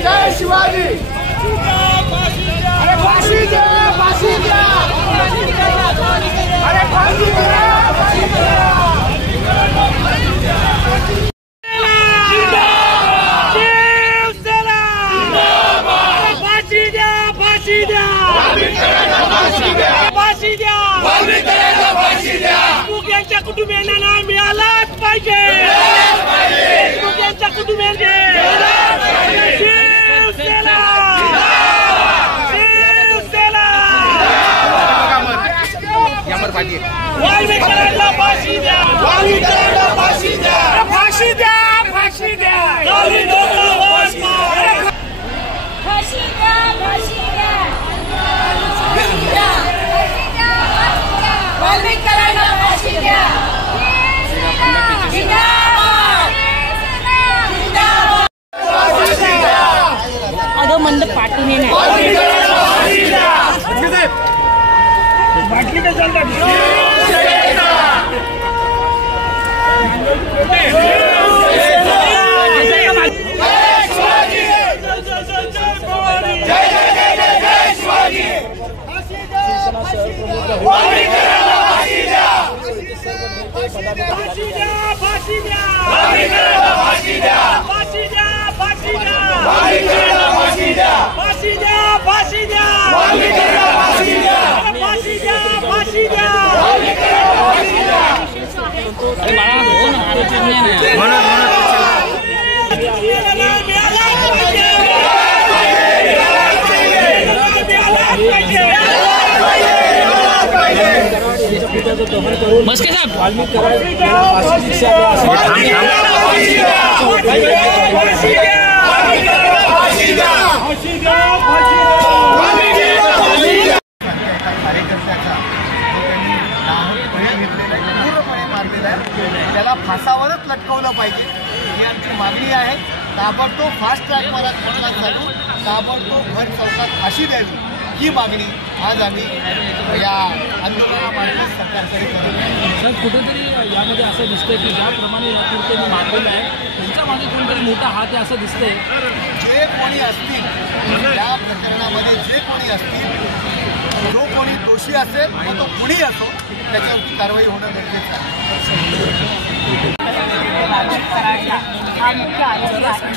जय शिवाजी। अरे फाशी द्या, फाशी द्या, अरे फाशी द्या, फाशी द्या। मुख्यांच्या कुटुंबियांना न्याय मिळालाच पाहिजे, मुख्यांच्या कुटुंबियांचे शिवसेना, शिवसेना। वाल्मिकांना फाशी द्या, वाल्मिकांना फाशी द्या, फाशी द्या, फाशी द्या, फाशी द्या, फाशी द्या, वाल्मिकांना फाशी द्या। अगं मंद पाठवणे नाही बाटली का चालतात। बस के साहब त्याला फासावरच लटकवलं पाहिजे ही आमची मागणी आहे। ताबडतोब फास्ट ट्रॅक मला चालू ताबडतोब भर चौकात फाशी द्यावी ही मागणी आज आम्ही या आंदोलनामार्फत सरकारकडे करतो। सर कुठेतरी यामध्ये असं दिसतंय की ज्याप्रमाणे या कृत्याने मारलेलं आहे त्यांच्या मागे कोणतरी मोठा हात आहे असं दिसतंय। जे कोणी असतील या प्रकरणामध्ये जे कोणी असतील जो कोणी दोषी असेल मग तो कुणी असो त्याच्यावरती कारवाई होणं गरजेचं आहे। हा मुख्य आरोपी आहे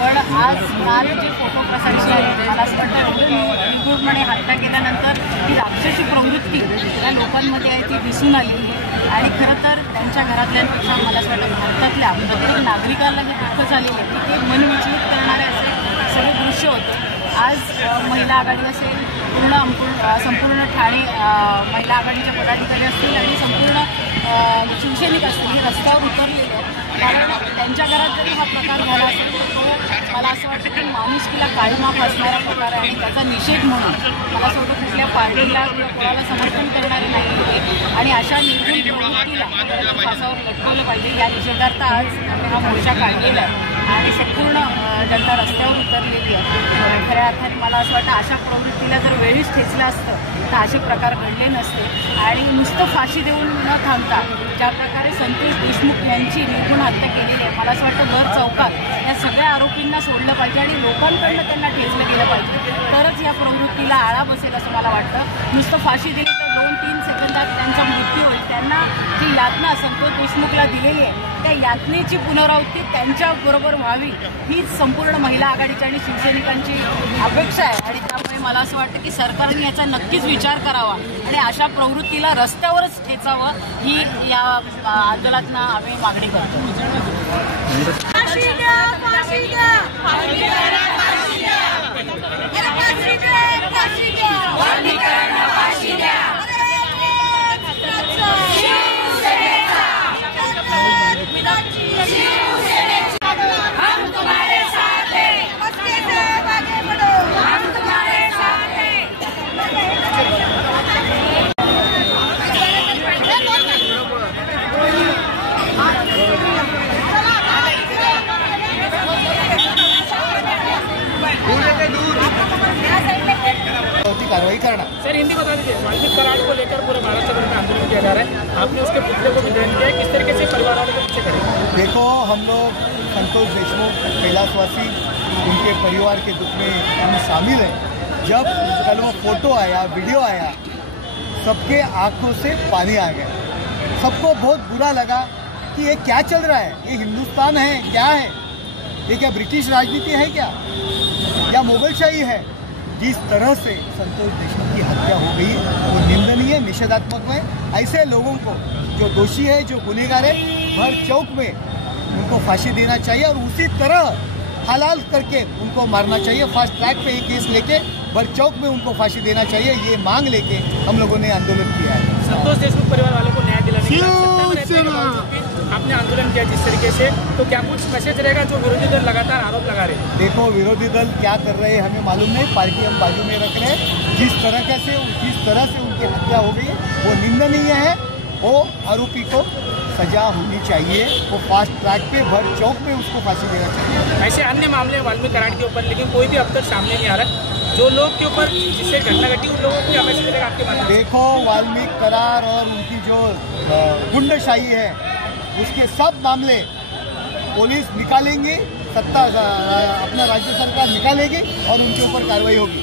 पण आज काल जे फोटो प्रसारित झाले मला असं वाटतं निगूढपणे हत्या केल्यानंतर ती राक्षसी प्रवृत्ती त्या लोकांमध्ये आहे ती दिसून आली आणि खरं तर त्यांच्या घरातल्यांपेक्षा मला असं वाटतं भारतातल्या प्रत्येक नागरिकाला जे दुःख झालेले की ते मनविचलित करणारे असे सगळे दृश्य होते। आज महिला आघाडी असेल संपूर्ण ठाणे महिला आघाडीच्या पदाधिकारी असतील आणि संपूर्ण शिवसैनिक असतील हे रस्त्यावर उतरलेले आहेत कारण त्यांच्या घरात जरी हा प्रकार झाला असेल तर तो मला असं वाटतं की माणुसकीला काळीमाप असणारा प्रकार आहे आणि त्याचा निषेध म्हणून मला असं वाटतं कुठल्या पार्टीला किंवा कोणाला समर्थन करणारे नाही होते आणि अशा निर्गुण प्रवृत्तीला फासावर लटकवलं पाहिजे या निषेधार्थ आज हा मोर्चा काढलेला आहे आणि संपूर्ण जनता रस्त्यावर उतरलेली आहे। खऱ्या अर्थाने मला असं वाटतं अशा प्रवृत्तीला जर वेळीच ठेचलं असतं तर असे प्रकार घडले नसते आणि नुसतं फाशी देऊन न थांबता ज्या प्रकारे संतोष देशमुख यांची निर्गुण हत्या केलेली आहे मला असं वाटतं भर चौकात या सगळ्या आरोपींना सोडलं पाहिजे आणि लोकांकडनं त्यांना ठेचलं गेलं पाहिजे तरच या प्रवृत्तीला आळा बसेल असं मला वाटतं। नुसतं फाशी दिली तर 2-3 सेकंदात त्यांचा मृत्यू होईल त्यांना जी यातना संतोष देशमुखला दिलेली आहे त्या यातनेची पुनरावृत्ती त्यांच्याबरोबर व्हावी हीच संपूर्ण महिला आघाडीची आणि शिवसैनिकांची अपेक्षा आहे. आणि त्यामुळे मला असं वाटतं की सरकारने याचा नक्कीच विचार करावा आणि अशा प्रवृत्तीला रस्त्यावरच ठेचावं ही या आंदोलनात आम्ही मागणी करतो. कार्रवाई करना। सर हिंदी बता दीजिए, वाल्मीकि कराड़ को लेकर पूरे महाराष्ट्र भर में आंदोलन किया जा रहा है, आपने उसके पुतले को वितरण किया है, किस तरीके से परिवार वालों को पीछे करें? देखो, हम लोग संतोष देशमुख कैलाशवासी उनके परिवार के दुख में हम शामिल हैं। जब कल वो फोटो आया, वीडियो आया, सबके आंखों से पानी आ गया। सबको बहुत बुरा लगा कि ये क्या चल रहा है, ये हिंदुस्तान है क्या है, ये क्या ब्रिटिश राजनीति है क्या, या मुगलशाही है। जिस तरह से संतोष देशमुख की हत्या हो गई वो निंदनीय, निषेधात्मक है। ऐसे लोगों को जो दोषी है, जो गुनहगार है, भर चौक में उनको फांसी देना चाहिए और उसी तरह हलाल करके उनको मारना चाहिए। फास्ट ट्रैक पे ये केस लेके भर चौक में उनको फांसी देना चाहिए। ये मांग लेके हम लोगों ने आंदोलन किया है। संतोष देशमुख परिवार वालों को न्याय दिलाने के लिए आपने आंदोलन किया जिस तरीके से, तो क्या कुछ मैसेज रहेगा जो विरोधी दल लगातार आरोप लगा रहे हैं? देखो, विरोधी दल क्या कर रहे हैं हमें मालूम नहीं, पार्टी हम बाजू में रख रहे हैं। जिस तरह से उनकी हत्या हो गई वो निंदनीय है। वो आरोपी को सजा होनी चाहिए, वो फास्ट ट्रैक पे भर चौक में उसको फांसी देना चाहिए। ऐसे अन्य मामले वाल्मीकि कराड़ के ऊपर, लेकिन कोई भी अब तक सामने नहीं आ रहा। जो लोग के ऊपर जिससे घटना घटी उन लोगों को क्या मैसेज मिलेगा आपके माध्यम से? देखो, वाल्मीकि कराड़ और उनकी जो गुंडाशाही है उसके सब मामले पुलिस निकालेंगी, अपना राज्य सरकार निकालेगी और उनके ऊपर कार्रवाई होगी।